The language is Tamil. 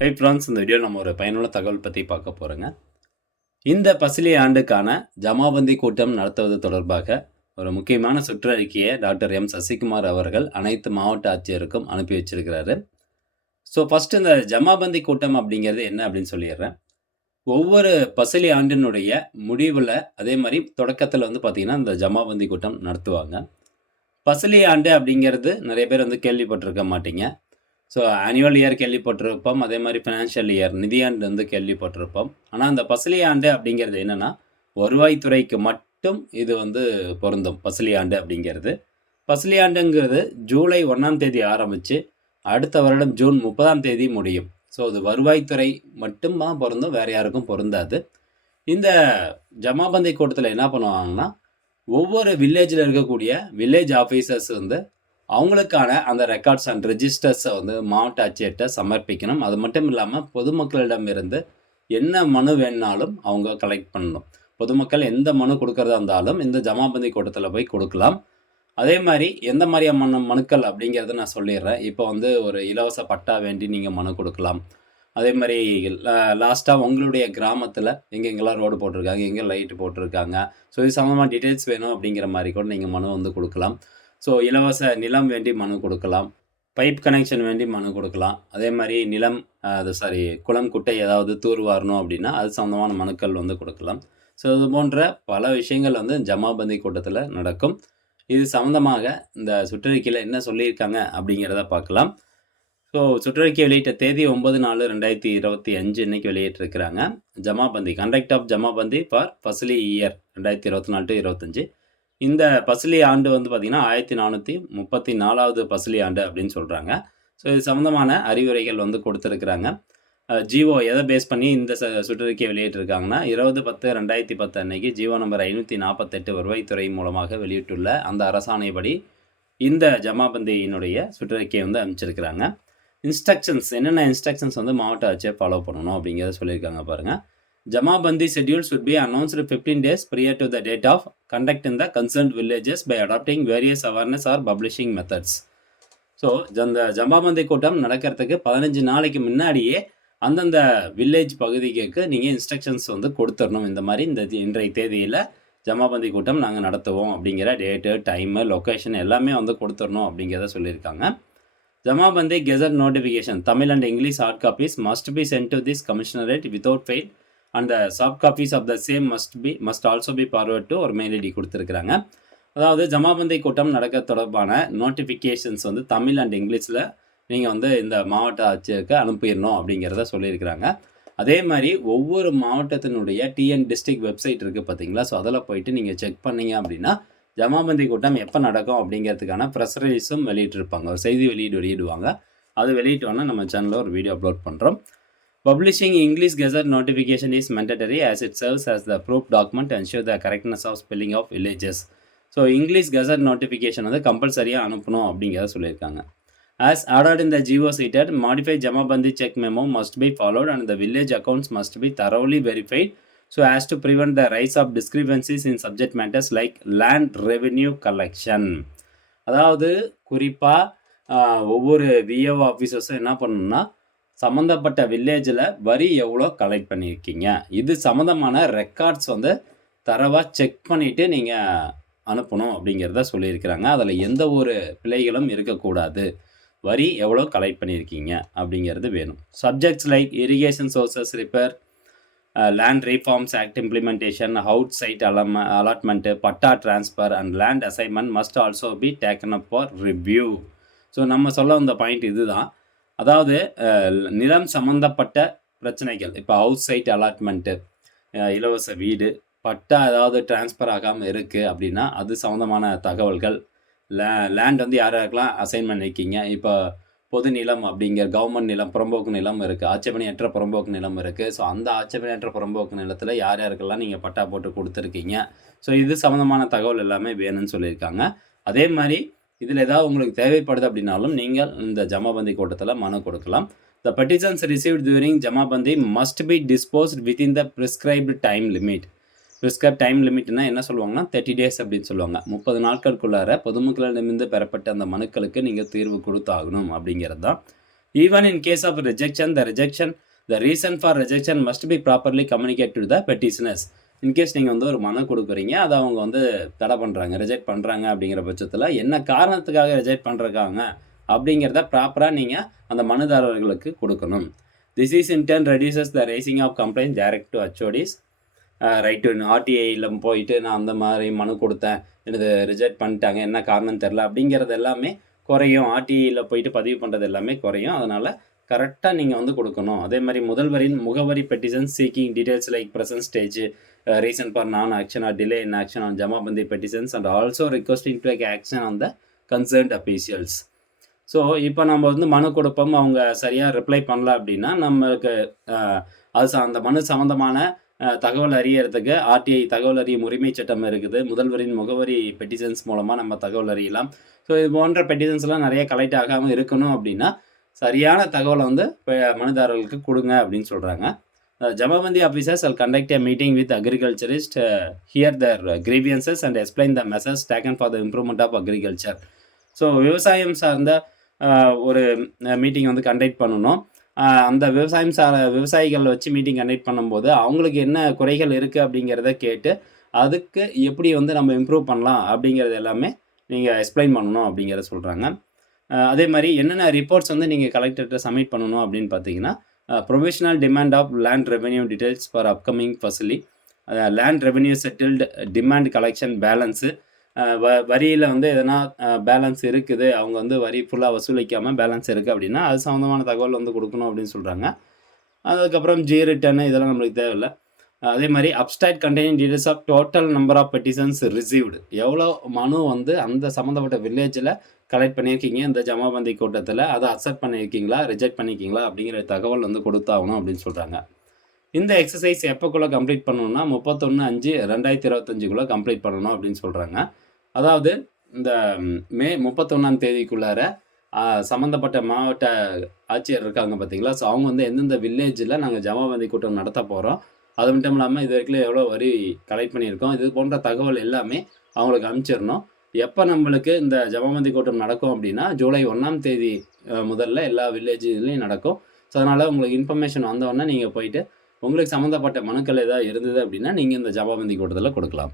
ஹை ஃப்ரெண்ட்ஸ் இந்த வீடியோ நம்ம ஒரு பயனுள்ள தகவல் பற்றி பார்க்க போகிறோங்க இந்த பசிலி ஆண்டுக்கான ஜமாபந்தி கூட்டம் நடத்துவது தொடர்பாக ஒரு முக்கியமான சுற்றறிக்கையை டாக்டர் எம் சசிகுமார் அவர்கள் அனைத்து மாவட்ட ஆட்சியருக்கும் அனுப்பி வச்சிருக்கிறாரு. ஸோ ஃபஸ்ட்டு இந்த ஜமாபந்தி கூட்டம் அப்படிங்கிறது என்ன அப்படின்னு சொல்லிடுறேன். ஒவ்வொரு பசிலி ஆண்டினுடைய முடிவில் அதே மாதிரி தொடக்கத்தில் வந்து பார்த்திங்கன்னா இந்த ஜமாபந்தி கூட்டம் நடத்துவாங்க. பசிலி ஆண்டு அப்படிங்கிறது நிறைய பேர் வந்து கேள்விப்பட்டிருக்க மாட்டீங்க. ஸோ ஆனுவல் இயர் கேள்விப்பட்டிருப்போம். அதே மாதிரி ஃபினான்ஷியல் இயர் நிதியாண்டு வந்து கேள்விப்பட்டிருப்போம். ஆனால் அந்த பசிலி ஆண்டு அப்படிங்கிறது என்னென்னா வருவாய்த்துறைக்கு மட்டும் இது வந்து பொருந்தும். பசிலி ஆண்டு அப்படிங்கிறது. பசிலி ஆண்டுங்கிறது ஜூலை ஒன்றாம் தேதி ஆரம்பித்து அடுத்த வருடம் ஜூன் முப்பதாம் தேதி முடியும். ஸோ அது வருவாய்த்துறை மட்டும்தான் பொருந்தும் வேறு யாருக்கும் பொருந்தாது. இந்த ஜமாபந்தி கூட்டத்தில் என்ன பண்ணுவாங்கன்னா ஒவ்வொரு வில்லேஜில் இருக்கக்கூடிய வில்லேஜ் ஆஃபீஸர்ஸ் வந்து அவங்களுக்கான அந்த ரெக்கார்ட்ஸ் அண்ட் ரெஜிஸ்டர்ஸை வந்து மாவட்ட ஆட்சியர்கிட்ட சமர்ப்பிக்கணும். அது மட்டும் இல்லாமல் பொதுமக்களிடமிருந்து என்ன மனு வேணாலும் அவங்க கலெக்ட் பண்ணணும். பொதுமக்கள் எந்த மனு கொடுக்கறதா இருந்தாலும் இந்த ஜமாபந்தி கூட்டத்தில் போய் கொடுக்கலாம். அதே மாதிரி எந்த மாதிரியான மனு மனுக்கள் அப்படிங்கிறத நான் சொல்லிடுறேன். இப்போ வந்து ஒரு இலவச பட்டா வேண்டி நீங்கள் மனு கொடுக்கலாம். அதே மாதிரி லாஸ்ட்டாக உங்களுடைய கிராமத்தில் எங்கெங்கெல்லாம் ரோடு போட்டிருக்காங்க எங்கே லைட்டு போட்டிருக்காங்க. ஸோ இது சம்மந்தமாக டீட்டெயில்ஸ் வேணும் அப்படிங்கிற மாதிரி கூட நீங்கள் மனு வந்து கொடுக்கலாம். ஸோ இலவச நிலம் வேண்டி மனு கொடுக்கலாம். பைப் கனெக்ஷன் வேண்டி மனு கொடுக்கலாம். அதே மாதிரி நிலம் அது சாரி குளம் குட்டை ஏதாவது தூர்வாரணும் அப்படின்னா அது சம்மந்தமான மனுக்கள் வந்து கொடுக்கலாம். ஸோ இது போன்ற பல விஷயங்கள் வந்து ஜமாபந்தி கூட்டத்தில் நடக்கும். இது சம்மந்தமாக இந்த சுற்றறிக்கையில் என்ன சொல்லியிருக்காங்க அப்படிங்கிறத பார்க்கலாம். ஸோ சுற்றறிக்கை வெளியிட்ட தேதி ஒன்பது நாலு ரெண்டாயிரத்தி இருபத்தி அஞ்சு இன்னைக்கு வெளியிட்டிருக்கிறாங்க. Jamabandi conduct of Jamabandi for Fasli year ரெண்டாயிரத்தி இருபத்தி நாலு டு இருபத்தஞ்சு இந்த பசிலி ஆண்டு வந்து பார்த்திங்கன்னா ஆயிரத்தி நானூற்றி முப்பத்தி நாலாவது பசிலி ஆண்டு அப்படின்னு சொல்கிறாங்க ஸோ இது சம்மந்தமான அறிவுரைகள் வந்து கொடுத்துருக்குறாங்க. ஜிஓ எதை பேஸ் பண்ணி இந்த ச சுற்றறிக்கை வெளியிட்டிருக்காங்கன்னா இருபது பத்து ரெண்டாயிரத்தி பத்து அன்னைக்கு ஜிஓ நம்பர் ஐநூற்றி நாற்பத்தெட்டு வருவாய்த்துறை மூலமாக வெளியிட்டுள்ள அந்த அரசாணைப்படி இந்த ஜமாபந்தியினுடைய சுற்றறிக்கையை வந்து அமைச்சிருக்கிறாங்க இன்ஸ்ட்ரக்ஷன்ஸ் என்னென்ன இன்ஸ்ட்ரக்ஷன்ஸ் வந்து மாவட்ட ஆட்சியை ஃபாலோ பண்ணணும் அப்படிங்கிறத சொல்லியிருக்காங்க பாருங்கள் Jamabandi schedule should be announced 15 days prior to the date of conduct in the concerned villages by adopting various awareness or publishing methods. So அந்த ஜமாபந்தி கூட்டம் நடக்கிறதுக்கு பதினஞ்சு நாளைக்கு முன்னாடியே அந்தந்த வில்லேஜ் பகுதிக்கு நீங்கள் இன்ஸ்ட்ரக்ஷன்ஸ் வந்து கொடுத்துடணும். இந்த மாதிரி இந்த இன்றைய தேதியில் ஜமாபந்தி கூட்டம் நாங்கள் நடத்துவோம் அப்படிங்கிற டேட்டு டைமு லொக்கேஷன் எல்லாமே வந்து கொடுத்துடணும் அப்படிங்கிறத சொல்லியிருக்காங்க. Jamabandi gazette notification Tamil and English hard copies must be sent to this commissionerate without fail and soft copies of the same must be must also be forward to ஒரு மெயில் ஐடி கொடுத்துருக்குறாங்க. அதாவது ஜமாபந்தி கூட்டம் நடக்க தொடர்பான நோட்டிஃபிகேஷன்ஸ் வந்து தமிழ் அண்ட் இங்கிலீஷில் நீங்கள் வந்து இந்த மாவட்ட ஆட்சியருக்கு அனுப்பிடணும் அப்படிங்கிறத சொல்லியிருக்கிறாங்க. அதே மாதிரி ஒவ்வொரு மாவட்டத்தினுடைய டிஎன் டிஸ்ட்ரிக்ட் வெப்சைட் இருக்குது பார்த்தீங்களா? ஸோ அதில் போயிட்டு நீங்கள் செக் பண்ணீங்க அப்படின்னா ஜமாபந்தி கூட்டம் எப்போ நடக்கும் அப்படிங்கிறதுக்கான ப்ரெஸ் ரிலீஸும் வெளியிட்டிருப்பாங்க. ஒரு செய்தி வெளியீடு வெளியிடுவாங்க. அது வெளியிட்டோன்னா நம்ம சேனலில் ஒரு வீடியோ அப்லோட் பண்ணுறோம் Publishing English Gazette notification is mandatory as it serves as the proof document to ensure the correctness of spelling of villages. So English gazette notification வந்து கம்பல்சரியாக அனுப்பணும் அப்படிங்கிறத சொல்லியிருக்காங்க ஆஸ் ஆர்டர்ட் இந்த GO GO cited modify jamabandi check memo must be followed and the village accounts must be thoroughly verified so as to prevent the rise of discrepancies in subject matters like land revenue collection அதாவது குறிப்பாக ஒவ்வொரு விஏஓ ஆஃபீஸர்ஸும் என்ன பண்ணணும்னா சம்மந்தப்பட்ட வில்லேஜில் வரி எவ்வளோ கலெக்ட் பண்ணியிருக்கீங்க? இது சம்மந்தமான ரெக்கார்ட்ஸ் வந்து தரவாக செக் பண்ணிவிட்டு நீங்கள் அனுப்பணும் அப்படிங்கிறத சொல்லியிருக்கிறாங்க. அதில் எந்த ஒரு பிழைகளும் இருக்கக்கூடாது. வரி எவ்வளோ கலெக்ட் பண்ணியிருக்கீங்க அப்படிங்கிறது வேணும். Subjects like irrigation sources repair land reforms act implementation outside அலம் allotment patta transfer and land assignment must also be taken up for review so நம்ம சொல்ல வந்த பாயிண்ட் இதுதான். அதாவது நிலம் சம்மந்தப்பட்ட பிரச்சனைகள். இப்போ ஹவுஸ் சைட் அலாட்மெண்ட்டு இலவச வீடு பட்டா ஏதாவது டிரான்ஸ்ஃபர் ஆகாமல் இருக்குது அப்படின்னா அது சம்மந்தமான தகவல்கள். லே லேண்ட் வந்து யார் யாருக்கெல்லாம் அசைன் பண்ணியிருக்கீங்க இப்போ பொது நிலம் அப்படிங்கிற கவர்மெண்ட் நிலம் புறம்போக்கு நிலம் இருக்குது ஆட்சேபனையற்ற புறம்போக்கு நிலம் இருக்குது ஸோ அந்த ஆட்சேபனையற்ற புறம்போக்கு நிலத்தில் யார் யாருக்கெல்லாம் நீங்கள் பட்டா போட்டு கொடுத்துருக்கீங்க? ஸோ இது சம்மந்தமான தகவல் எல்லாமே வேணும்னு சொல்லியிருக்காங்க. அதே மாதிரி இதில் ஏதாவது உங்களுக்கு தேவைப்படுது அப்படின்னாலும் நீங்கள் இந்த ஜமாபந்தி கூட்டத்தில் மனு கொடுக்கலாம். The petitions received during jamabandi must be disposed within the prescribed time limit prescribed time லிமிட்னா என்ன சொல்லுவாங்கன்னா தேர்ட்டி டேஸ் அப்படின்னு சொல்லுவாங்க. முப்பது நாட்களுக்குள்ளார பொதுமக்களிடமிருந்து பெறப்பட்ட அந்த மனுக்களுக்கு நீங்கள் தீர்வு கொடுத்தாகணும் அப்படிங்கிறது தான். Even in case of rejection the rejection the reason for rejection must be properly communicate to the petitioners in case நீங்கள் வந்து ஒரு மனு கொடுக்குறீங்க அதை அவங்க வந்து தடை பண்ணுறாங்க ரிஜெக்ட் பண்ணுறாங்க அப்படிங்கிற பட்சத்தில் என்ன காரணத்துக்காக ரிஜெக்ட் பண்ணுறாங்க அப்படிங்கிறத ப்ராப்பராக நீங்கள் அந்த மனுதாரர்களுக்கு கொடுக்கணும். This is in turn reduces the raising of complaint direct to HODs right ஆர்டிஐயில் போயிட்டு நான் அந்த மாதிரி மனு கொடுத்தேன் எனது ரிஜெக்ட் பண்ணிட்டாங்க என்ன காரணம் தெரில அப்படிங்கிறது எல்லாமே குறையும். ஆர்டிஐயில் போயிட்டு பதிவு பண்ணுறது எல்லாமே குறையும். அதனால் கரெக்டாக நீங்கள் வந்து கொடுக்கணும். அதே மாதிரி முதல்வரின் முகவரி petition seeking details like present stage reason for non action or delay in action on jamabandi petitions and also requesting to action on the concerned officials so இப்போ நம்ம வந்து மனு கொடுப்போம். அவங்க சரியாக ரிப்ளை பண்ணல அப்படின்னா நம்மளுக்கு uh, அது ச- அந்த மனு சம்மந்தமான uh, தகவல் அறியறதுக்கு ஆர்டிஐ தகவல் அறியும் உரிமை சட்டம் இருக்குது. முதல்வரின் முகவரி பெட்டிஷன்ஸ் மூலமாக நம்ம தகவல் அறியலாம். ஸோ இது போன்ற பெட்டிஷன்ஸ்லாம் நிறைய கலெக்ட் ஆகாமல் இருக்கணும் அப்படின்னா சரியான தகவலை வந்து மனுதாரர்களுக்கு கொடுங்க அப்படின்னு சொல்கிறாங்க jamabandi officers will conduct a meeting with agriculturist uh, hear their and grievances and explain the measures taken for the improvement of agriculture. So விவசாயம் சார்ந்த uh, ஒரு uh, மீட்டிங் வந்து கண்டக்ட் பண்ணணும். அந்த விவசாயம் சார் விவசாயிகள் வச்சு மீட்டிங் கண்டக்ட் பண்ணும்போது அவங்களுக்கு என்ன குறைகள் இருக்குது அப்படிங்கிறத கேட்டு அதுக்கு எப்படி வந்து நம்ம இம்ப்ரூவ் பண்ணலாம் அப்படிங்கிறது எல்லாமே நீங்கள் எக்ஸ்பிளைன் பண்ணணும் அப்படிங்கிறத சொல்கிறாங்க அதே மாதிரி என்னென்ன ரிப்போர்ட்ஸ் வந்து நீங்கள் கலெக்டர்கிட்ட சப்மிட் பண்ணணும் அப்படின்னு பார்த்தீங்கன்னா provisional demand of land revenue details for upcoming fasli land revenue settled demand collection balance வ வரியில் வந்து எதனா uh, பேலன்ஸ் இருக்குது அவங்க வந்து வரி ஃபுல்லாக வசூலிக்காமல் பேலன்ஸ் இருக்குது அப்படின்னா அது சம்மந்தமான தகவல் வந்து கொடுக்கணும் அப்படின்னு சொல்கிறாங்க அதுக்கப்புறம் ஜி ரிட்டர்னு இதெல்லாம் நம்மளுக்கு தேவையில்லை. அதே மாதிரி update containing details of total number of petitions received எவ்வளோ மனு வந்து அந்த சம்மந்தப்பட்ட வில்லேஜில் கலெக்ட் பண்ணியிருக்கீங்க? இந்த ஜமாபந்தி கூட்டத்தில் அதை அக்செப்ட் பண்ணியிருக்கீங்களா? ரிஜெக்ட் பண்ணியிருக்கீங்களா? அப்படிங்கிற தகவல் வந்து கொடுத்தாகணும் அப்படின்னு சொல்கிறாங்க இந்த எக்ஸசைஸ் எப்போக்குள்ளே கம்ப்ளீட் பண்ணணும்னா முப்பத்தொன்று அஞ்சு ரெண்டாயிரத்தி இருபத்தஞ்சுக்குள்ளே கம்ப்ளீட் பண்ணணும் அப்படின்னு சொல்கிறாங்க அதாவது இந்த மே முப்பத்தொன்னாம் தேதிக்குள்ளார சம்மந்தப்பட்ட மாவட்ட ஆட்சியர் இருக்காங்க பார்த்தீங்களா ஸோ அவங்க வந்து எந்தெந்த வில்லேஜில் நாங்கள் ஜமாபந்தி கூட்டம் நடத்த போகிறோம் அது மட்டும் இல்லாமல் இது வரைக்கும் எவ்வளோ வரி கலெக்ட் பண்ணியிருக்கோம். இது போன்ற தகவல் எல்லாமே அவங்களுக்கு அனுப்பிச்சிடணும். எப்போ நம்மளுக்கு இந்த ஜமாமந்தி கூட்டம் நடக்கும் அப்படின்னா ஜூலை ஒன்றாம் தேதி முதல்ல எல்லா வில்லேஜ்லேயும் நடக்கும். ஸோ அதனால் உங்களுக்கு இன்ஃபர்மேஷன் வந்தோடனே நீங்கள் போயிட்டு உங்களுக்கு சம்மந்தப்பட்ட மனுக்கள் ஏதாவது இருந்தது அப்படின்னா நீங்கள் இந்த ஜமாபந்தி கூட்டத்தில் கொடுக்கலாம்.